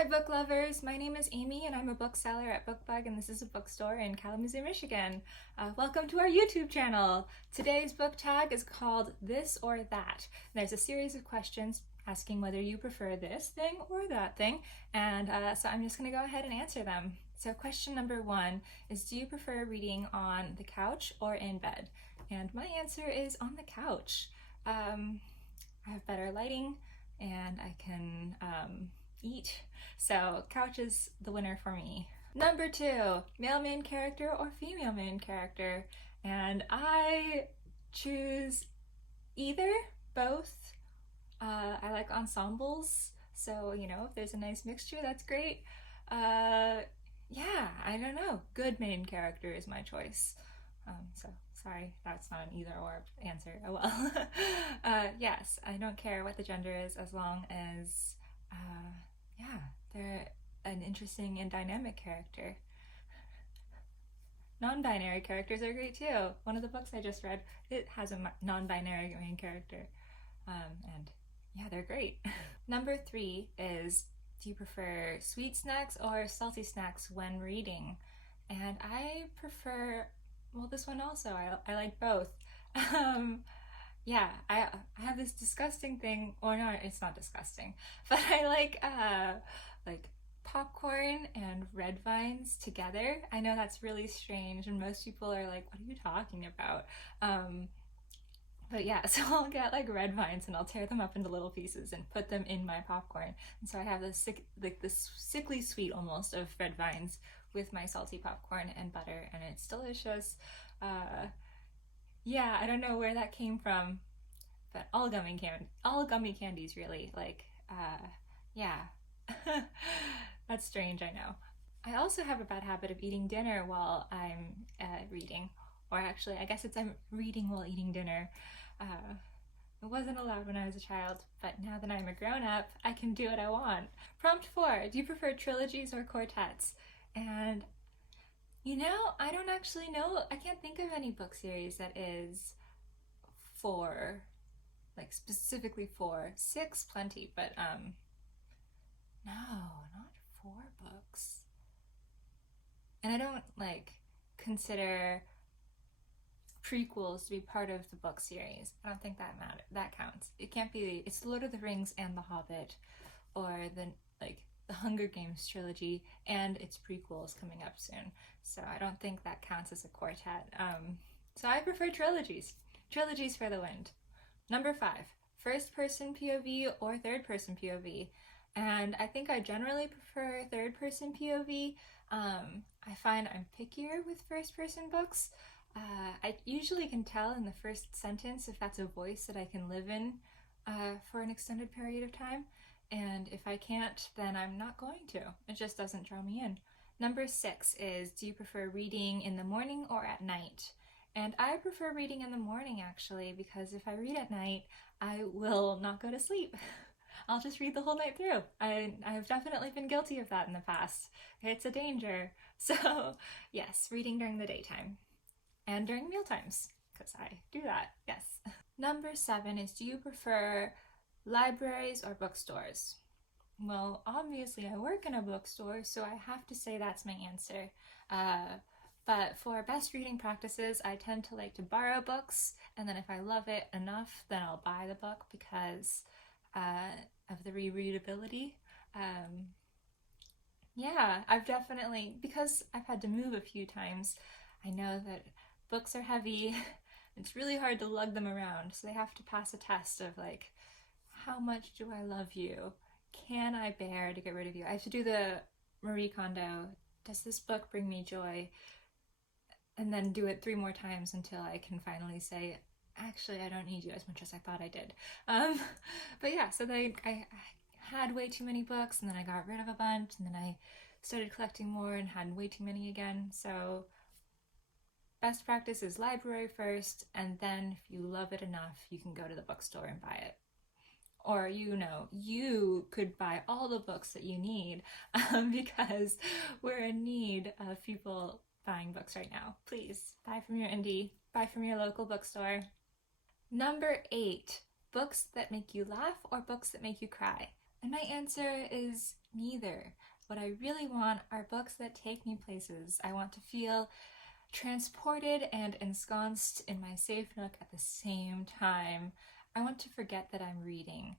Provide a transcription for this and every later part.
Hi book lovers, my name is Amy and I'm a bookseller at BookBug and this is a bookstore in Kalamazoo, Michigan. Welcome to our YouTube channel. Today's book tag is called This or That. There's a series of questions asking whether you prefer this thing or that thing, and so I'm just going to go ahead and answer them. So question number 1 is, do you prefer reading on the couch or in bed? And my answer is on the couch. I have better lighting and I can eat. So couch is the winner for me. Number 2, male main character or female main character? And I choose either, both. I like ensembles, so if there's a nice mixture, that's great. Yeah, I don't know. Good main character is my choice. So sorry, that's not an either or answer. Oh well. Yes, I don't care what the gender is as long as yeah, they're an interesting and dynamic character. Non-binary characters are great too. One of the books I just read, it has a non-binary main character, and yeah, they're great. Number 3 is, do you prefer sweet snacks or salty snacks when reading? And I prefer, well, this one also, I like both. Yeah, I have this disgusting thing, or no, it's not disgusting, but I like popcorn and red vines together. I know that's really strange, and most people are like, "What are you talking about?" But yeah, so I'll get like red vines and I'll tear them up into little pieces and put them in my popcorn. And so I have this this sickly sweet almost of red vines with my salty popcorn and butter, and it's delicious. Yeah, I don't know where that came from, but all gummy candies really, yeah. That's strange, I know. I also have a bad habit of eating dinner while I'm reading, or actually I guess I'm reading while eating dinner. It wasn't allowed when I was a child, but now that I'm a grown-up, I can do what I want. Prompt 4, do you prefer trilogies or quartets? And I don't actually know. I can't think of any book series that is 4, like specifically 4. 6, plenty, but no, not 4 books. And I don't consider prequels to be part of the book series. I don't think that counts. It can't be. It's Lord of the Rings and The Hobbit, or the Hunger Games trilogy and its prequels coming up soon. So I don't think that counts as a quartet. So I prefer trilogies. Trilogies for the win. Number 5, first person POV or third person POV? And I think I generally prefer third person POV. I find I'm pickier with first person books. I usually can tell in the first sentence if that's a voice that I can live in for an extended period of time. And if I can't, then I'm not going to. It just doesn't draw me in. Number 6 is, do you prefer reading in the morning or at night? And I prefer reading in the morning, actually, because if I read at night, I will not go to sleep. I'll just read the whole night through. I've definitely been guilty of that in the past. It's a danger. So yes, reading during the daytime. And during meal times, because I do that, yes. Number 7 is, do you prefer libraries or bookstores? Well, obviously I work in a bookstore, so I have to say that's my answer. But for best reading practices, I tend to like to borrow books, and then if I love it enough, then I'll buy the book because of the rereadability. Yeah, I've definitely, because I've had to move a few times, I know that books are heavy. It's really hard to lug them around, so they have to pass a test of how much do I love you? Can I bear to get rid of you? I have to do the Marie Kondo, does this book bring me joy? And then do it 3 more times until I can finally say, actually, I don't need you as much as I thought I did. But yeah, so I had way too many books, and then I got rid of a bunch, and then I started collecting more and had way too many again. So best practice is library first, and then if you love it enough, you can go to the bookstore and buy it. Or you could buy all the books that you need, because we're in need of people buying books right now. Please buy from your indie, buy from your local bookstore. Number 8, books that make you laugh or books that make you cry? And my answer is neither. What I really want are books that take me places. I want to feel transported and ensconced in my safe nook at the same time. I want to forget that I'm reading.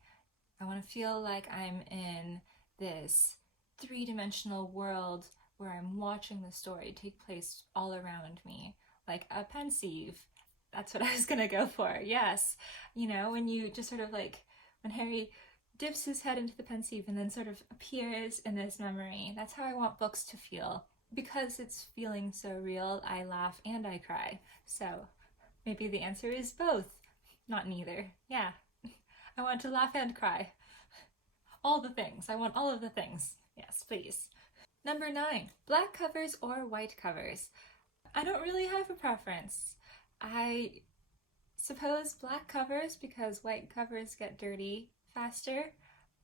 I want to feel like I'm in this three-dimensional world where I'm watching the story take place all around me, like a Pensieve. That's what I was gonna go for. Yes, you know, when you just sort of like when Harry dips his head into the Pensieve and then sort of appears in this memory. That's how I want books to feel. Because it's feeling so real, I laugh and I cry. So maybe the answer is both, not neither. Yeah, I want to laugh and cry. All the things. I want all of the things. Yes, please. Number 9, black covers or white covers. I don't really have a preference. I suppose black covers because white covers get dirty faster,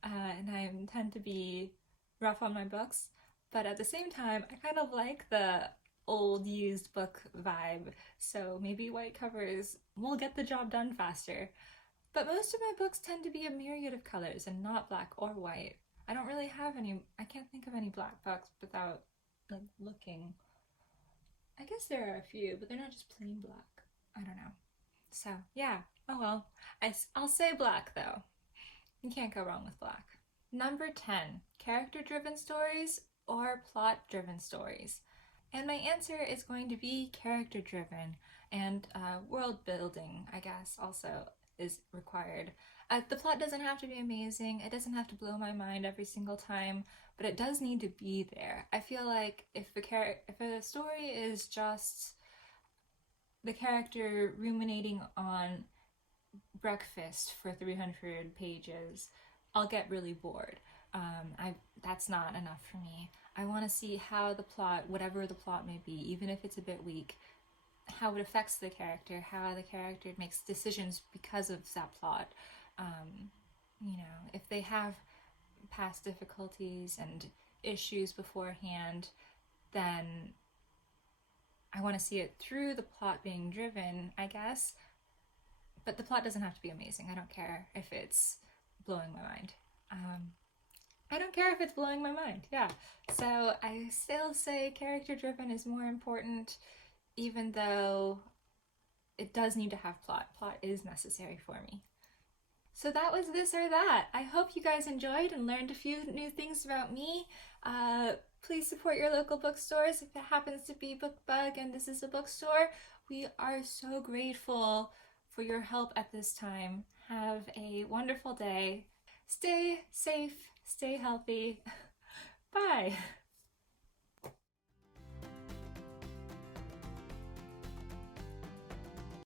and I tend to be rough on my books. But at the same time, I kind of like the old used book vibe, so maybe white covers will get the job done faster. But most of my books tend to be a myriad of colors and not black or white. I don't really have any, I can't think of any black books without like looking. I guess there are a few, but they're not just plain black. I don't know. So yeah, oh well. I'll say black though. You can't go wrong with black. Number 10, character-driven stories or plot-driven stories. And my answer is going to be character-driven, and world building, I guess, also is required. The plot doesn't have to be amazing, it doesn't have to blow my mind every single time, but it does need to be there. I feel like if a story is just the character ruminating on breakfast for 300 pages, I'll get really bored. That's not enough for me. I want to see how the plot, whatever the plot may be, even if it's a bit weak, how it affects the character, how the character makes decisions because of that plot. You know, if they have past difficulties and issues beforehand, then I want to see it through the plot being driven, I guess. But the plot doesn't have to be amazing. I don't care if it's blowing my mind. I don't care if it's blowing my mind, yeah. So I still say character-driven is more important, even though it does need to have plot. Plot is necessary for me. So that was this or that. I hope you guys enjoyed and learned a few new things about me. Please support your local bookstores if it happens to be BookBug and this is a bookstore. We are so grateful for your help at this time. Have a wonderful day. Stay safe, stay healthy. Bye.